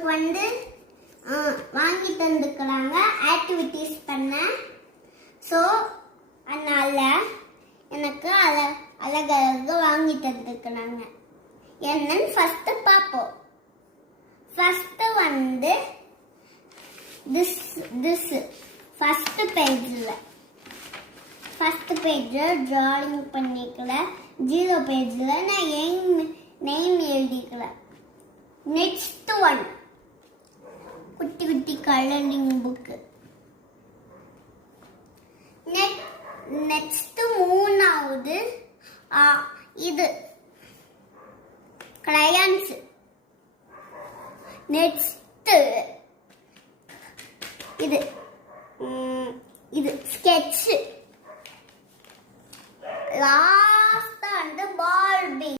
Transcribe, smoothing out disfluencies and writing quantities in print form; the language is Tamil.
உங்களுக்கு வந்து வாங்கி தந்துக்கிறாங்க ஆக்டிவிட்டீஸ் பண்ண. ஸோ அதனால எனக்கு அழகழகு வாங்கி தந்துக்கிறாங்க. என்னன்னு ஃபர்ஸ்ட் பார்ப்போம். ஃபர்ஸ்ட் வந்து this ஃபர்ஸ்ட் பேஜ்ல டிராயிங் பண்ணிக்கல. 0 பேஜ்ல நான் நேம் எழுதிக்கல. நெக்ஸ்ட் ஒன் குட்டி குட்டி கலரிங் புக். நெக்ஸ்ட் மூணாவது இது crayons. நெக்ஸ்ட் இது sketch. லாஸ்ட் வந்து பார்பி.